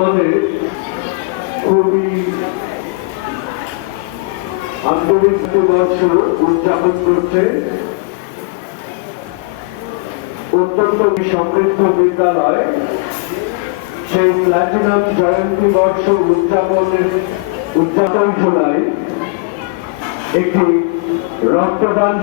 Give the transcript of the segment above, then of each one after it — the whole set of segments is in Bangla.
আমাদের খুবই আন্তরিক দিবস উদযাপন করছে অত্যন্ত সমৃদ্ধ বিদ্যালয়। সেই প্ল্যাটিনাম জয়ন্তী বর্ষ উদযাপন শোনায় একটি রক্তদান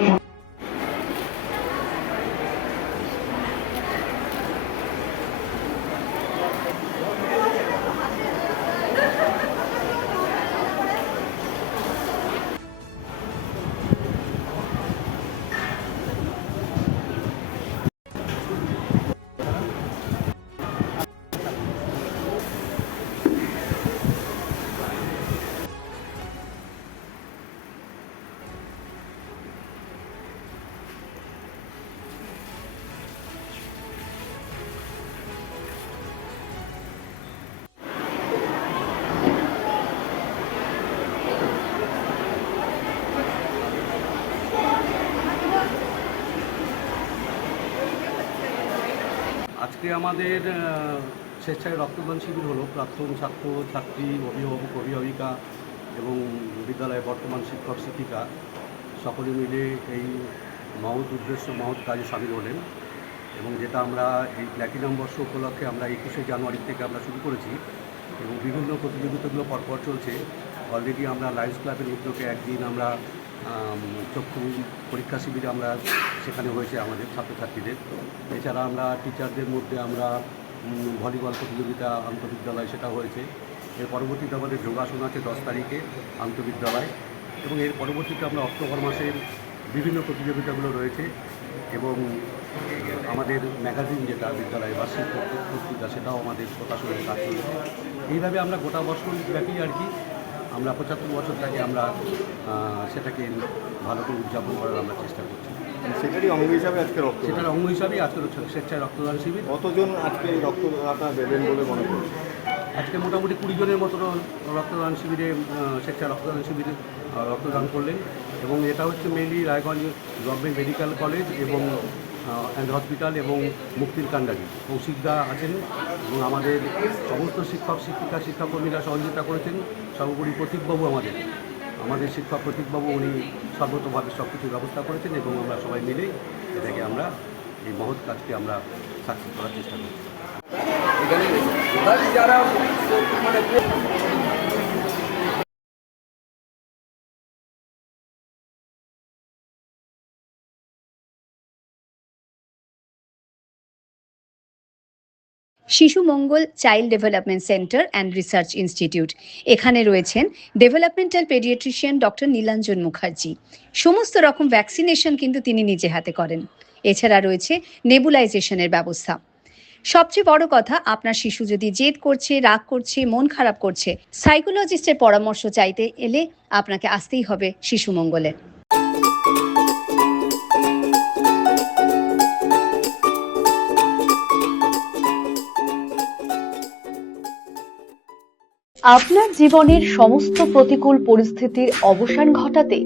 আজকে আমাদের স্বেচ্ছায় রক্তদান শিবির হলো। প্রাক্তন ছাত্র ছাত্রী, অভিভাবক অভিভাবিকা এবং বিদ্যালয়ের বর্তমান শিক্ষক শিক্ষিকা সকলে মিলে এই মহৎ উদ্দেশ্য মহৎ কাজে সামিল হলেন এবং যেটা আমরা এই প্ল্যাটিনাম বর্ষ উপলক্ষে আমরা 21শে জানুয়ারি থেকে আমরা শুরু করেছি এবং বিভিন্ন প্রতিযোগিতাগুলো পরপর চলছে। অলরেডি আমরা লায়ন্স ক্লাবের উদ্যোগে একদিন আমরা চক্ষু পরীক্ষা শিবিরে আমরা সেখানে হয়েছে আমাদের ছাত্রছাত্রীদের। এছাড়া আমরা টিচারদের মধ্যে আমরা ভলিবল প্রতিযোগিতা আন্তঃবিদ্যালয় সেটা হয়েছে। এর পরবর্তীতে আমাদের যোগাসন আছে 10 তারিখে আন্তঃবিদ্যালয় এবং এর পরবর্তীতে আমরা অক্টোবর মাসের বিভিন্ন প্রতিযোগিতাগুলো রয়েছে এবং আমাদের ম্যাগাজিন যেটা বিদ্যালয় বার্ষিক পত্রিকা সেটাও আমাদের প্রকাশনের কাজ চলছে। এইভাবে আমরা গোটা বছর ব্যাপী আর কি আমরা 75 বছর থেকে আমরা সেটাকে ভালো করে উদযাপন করার আমরা চেষ্টা করছি। সেটারই অঙ্গ হিসাবে আজকে সেটার অঙ্গ হিসাবেই আজকের স্বেচ্ছায় রক্তদান শিবির। কতজন আজকে রক্তদাতা দেবেন বলে মনে করছে? আজকে মোটামুটি 20 জনের মতো রক্তদান শিবিরে স্বেচ্ছায় রক্তদান শিবিরে রক্তদান করলেন এবং এটা হচ্ছে mainly Raiganj government medical college এবং অ্যান্ড হসপিটাল এবং মুক্তির কান্ডারি কৌশিকদা আছেন এবং আমাদের সমস্ত শিক্ষক শিক্ষিকা শিক্ষাকর্মীরা সহযোগিতা করেছেন। সর্বোপরি প্রতীকবাবু আমাদের শিক্ষক প্রতীকবাবু উনি সর্বতভাবে সব কিছু ব্যবস্থা করেছেন এবং আমরা সবাই মিলে এটাকে আমরা এই মহৎ কাজকে আমরা সাকসেস করার চেষ্টা করছি। যারা Shishu Mangal child development centre and research institute, এখানে রয়েছেন developmental paediatrician doctor Nilanjan Mukherjee. সমস্ত রকম ভ্যাকসিনেশন কিন্তু তিনি নিজে হাতে করেন। এছাড়া রয়েছে নেবুলাইজেশনের ব্যবস্থা। সবচেয়ে বড় কথা, আপনার শিশু যদি জেদ করছে, রাগ করছে, মন খারাপ করছে, সাইকোলজিস্টের পরামর্শ চাইতে এলে আপনাকে আসতেই হবে শিশু মঙ্গলে। আপনার জীবনের সমস্ত প্রতিকূল পরিস্থিতির অবসান ঘটাতে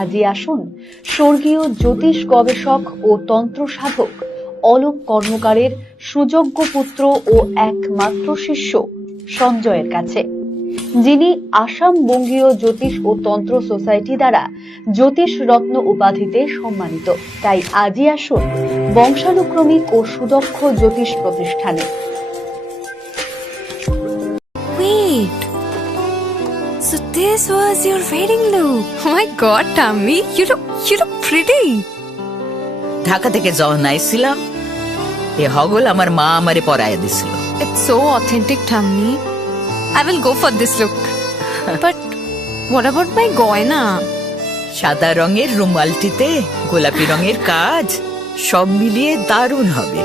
আজই আসুন স্বর্গীয় জ্যোতিষ গবেষক ও তন্ত্র সাধক অলোক কর্মকারের সুযোগ্য পুত্র ও একমাত্র শিষ্য সঞ্জয়ের কাছে, যিনি আসাম বঙ্গীয় জ্যোতিষ ও তন্ত্র সোসাইটি দ্বারা জ্যোতিষ রত্ন উপাধিতে সম্মানিত। তাই আজই আসুন বংশানুক্রমিক ও সুদক্ষ জ্যোতিষ প্রতিষ্ঠানে। So this was your wedding look. Oh my god, Tammy, you look pretty. Dhaka থেকে যখন আইছিলাম এ হগল আমার মা আমারে পরাইয়া দিছিল। It's so authentic, Tammy. I will go for this look. But what about my goina? সাদা রঙের রুমালটিতে গোলাপি রঙের কাজ, সব মিলিয়ে দারুণ হবে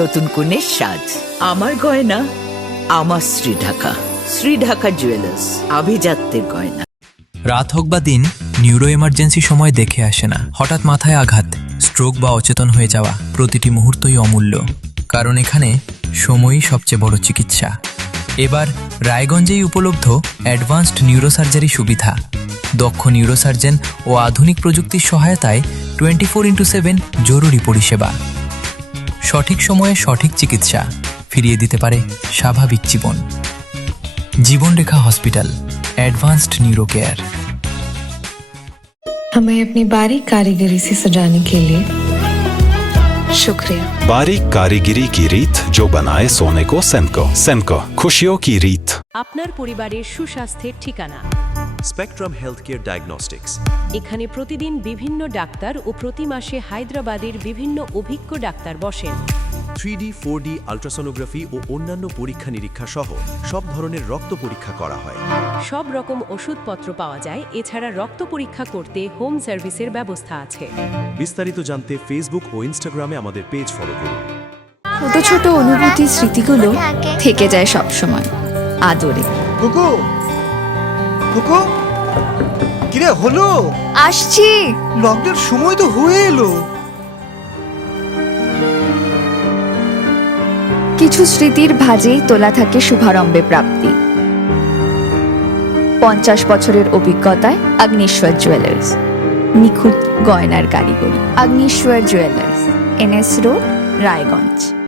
নতুন কনের সাজ। আমার গয়না আমার শ্রী ঢাকা জুয়েলার্স, আভিজাত্যের গয়না। রাত হোক বা দিন, নিউরো এমার্জেন্সি সময় দেখে আসে না। হঠাৎ মাথায় আঘাত, স্ট্রোক বা অচেতন হয়ে যাওয়া, প্রতিটি মুহূর্তই অমূল্য, কারণ এখানে সময়ই সবচেয়ে বড় চিকিৎসা। এবার রায়গঞ্জেই উপলব্ধ অ্যাডভান্সড নিউরোসার্জারি সুবিধা। দক্ষ নিউরোসার্জন ও আধুনিক প্রযুক্তির সহায়তায় 24x7 জরুরি পরিষেবা। সঠিক সময়ে সঠিক চিকিৎসা ফিরিয়ে দিতে পারে স্বাভাবিক জীবন। জীবনরেখা হসপিটাল, एडवांस्ड न्यूरो केयर। हमें अपनी बारीक कारीगरी से सजाने के लिए शुक्रिया। बारीक कारीगरी की रीत जो बनाए सोने को सेनको। सेनको, खुशियों की रीत। আপনার পরিবারের সুস্বাস্থ্যের ঠিকানা স্পেকট্রাম হেলথ কেয়ার ডায়াগনস্টিক্স। এখানে প্রতিদিন বিভিন্ন ডাক্তার ও প্রতি মাসে হায়দ্রাবাদের বিভিন্ন অভিজ্ঞ ডাক্তার বসেন। 3D 4D আল্ট্রাসোনোগ্রাফি ও অন্যান্য পরীক্ষা নিরীক্ষা সহ সব ধরনের রক্ত পরীক্ষা করা হয়। সব রকম ওষুধপত্র পাওয়া যায়। এছাড়া রক্ত পরীক্ষা করতে হোম সার্ভিসের ব্যবস্থা আছে। বিস্তারিত জানতে ফেসবুক ও ইনস্টাগ্রামে আমাদের পেজ ফলো করুন। ছোট ছোট অনুভূতি স্মৃতিগুলো থেকে যায় সব সময় আদরে। কুকু কুকু কিরে হলো? আসছি। লকডাউন সময় তো হয়ে এলো। কিছু স্মৃতির ভাজেই তোলা থাকে শুভারম্ভে প্রাপ্তি। 50 বছরের অভিজ্ঞতায় অগ্নিশ্বর জুয়েলার্স, নিখুঁত গয়নার কারিগরি। Agnishwar jewellers, NS road, Raiganj.